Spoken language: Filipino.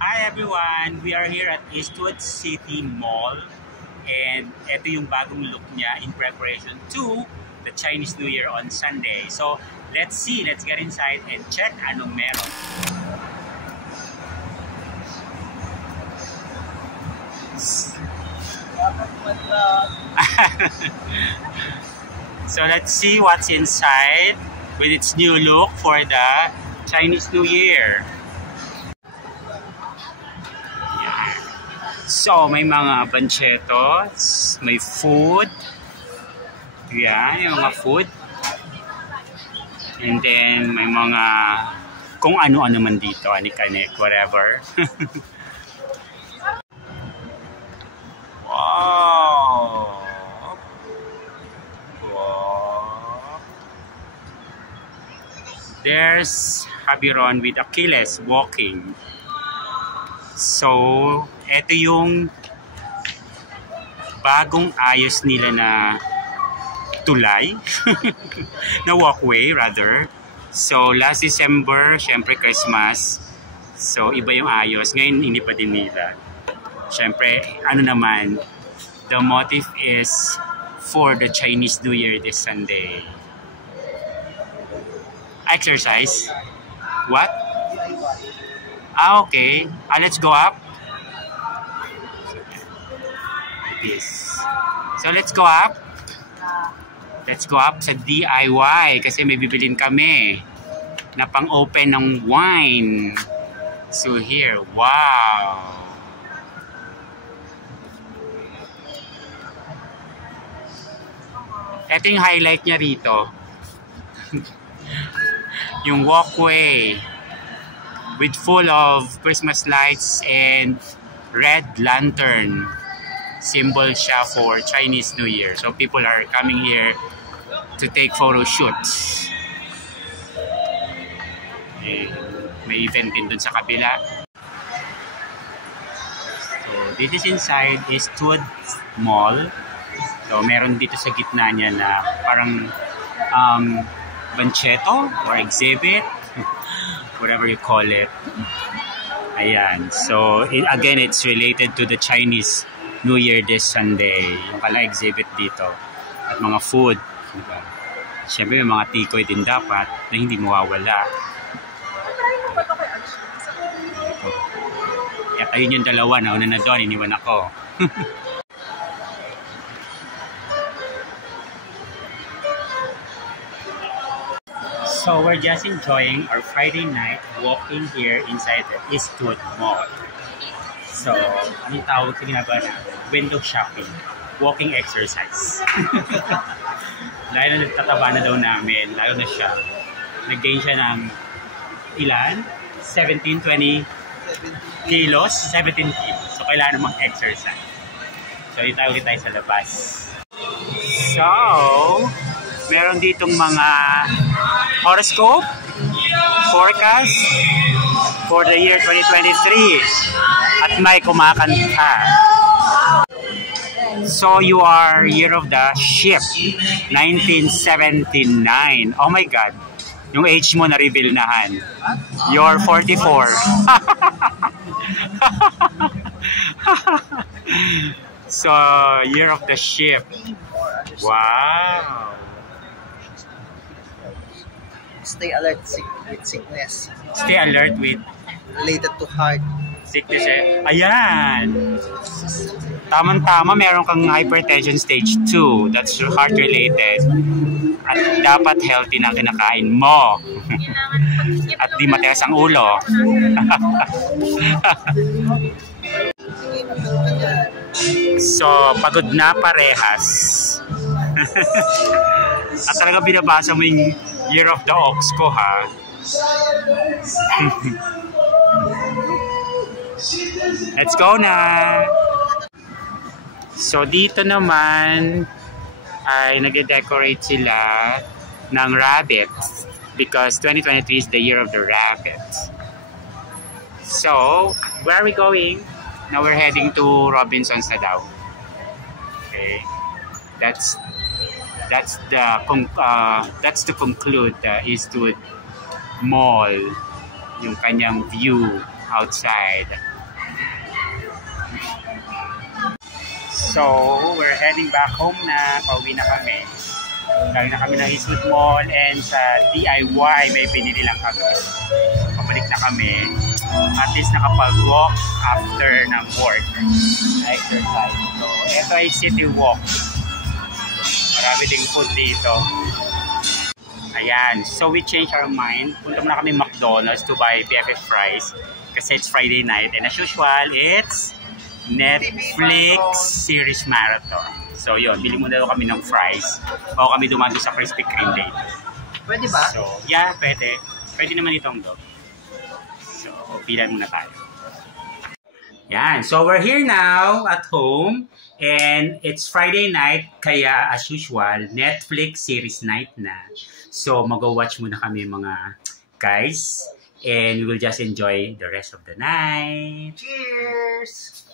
Hi everyone! We are here at Eastwood City Mall and ito yung bagong look niya in preparation to the Chinese New Year on Sunday. So let's see, let's get inside and check anong meron. So let's see what's inside with its new look for the Chinese New Year. So, may mga panchettos, may food. Yan, yung mga food. And then, may mga kung ano-ano man dito, anik-anik, whatever. Wow! Wow! There's Habiron with Achilles walking. So, ito yung bagong ayos nila na tulay, na walkway rather. So, last December, syempre Christmas. So, iba yung ayos. Ngayon, hindi pa din nila. Syempre, ano naman, the motive is for the Chinese New Year this Sunday. Exercise? What? Ah, okay. Let's go up. This. So, let's go up. Let's go up sa DIY kasi may bibilin kami na pang-open ng wine. So, here. Wow! Ito yung highlight niya rito. Yung walkway with full of Christmas lights and red lantern. Symbol siya for Chinese New Year. So people are coming here to take photo shoots. May event din dun sa kabila. So this is inside Eastwood Mall. So meron dito sa gitna niya na parang banchetto or exhibit. Whatever you call it. Ayan. So, again, it's related to the Chinese New Year this Sunday. Yung pala exhibit dito. At mga food. Diba? Siyempre, may mga tikoy din dapat na hindi mawawala. At ayun yung dalawa. Nauna na doon. Iniwan ako. So we're just enjoying our Friday night walking here inside the Eastwood Mall. So, anong tawag sa ginagawa na? Window shopping. Walking exercise. Dahil na nagtataba na daw namin, lalo na siya. Nag-gain siya ng ilan? 17, 20 kilos? 17 kilos. So, kailangan namang exercise. So, itaw ulit tayo sa labas. So, meron ditong mga horoscope forecast for the year 2023 at may kumakanta. So you are year of the ship 1979. Oh my god, yung age mo na-reveal nahan. You're 44. So year of the ship. Wow. Stay alert with sickness. Stay alert with related to heart sickness. Ayan. Tama-tama, meron kang hypertension stage 2. That's heart related. At dapat healthy na kinakain mo. At di matigas ang ulo. So, pagod na parehas. At talaga binabasa mo yung Year of the Ox ko, ha? Let's go na! So, dito naman ay nag-decorate sila ng rabbit because 2023 is the year of the rabbit. So, where are we going? Now we're heading to Robinsons na daw. Okay. That's to conclude the Eastwood Mall, yung kanyang view outside. So, we're heading back home na. Pauwi na kami. Galing na kami ng Eastwood Mall and sa DIY may pinili lang kami. So, pabalik na kami. At least nakapag-walk after ng work. Exercise. So, ito ay city walk. Marami ding food dito. Ayan. So, we changed our mind. Punta muna kami McDonald's to buy BFF fries. Kasi it's Friday night. And as usual, it's Netflix series marathon. So yun, bili muna daw kami ng fries bago kami dumaan sa Krispy Kreme later. Pwede ba? So, yeah, pwede. Pwede naman itong dog. So, bilan muna tayo. Yan. So, we're here now at home. And it's Friday night. Kaya, as usual, Netflix series night na. So, mag-watch muna kami mga guys. And we will just enjoy the rest of the night. Cheers!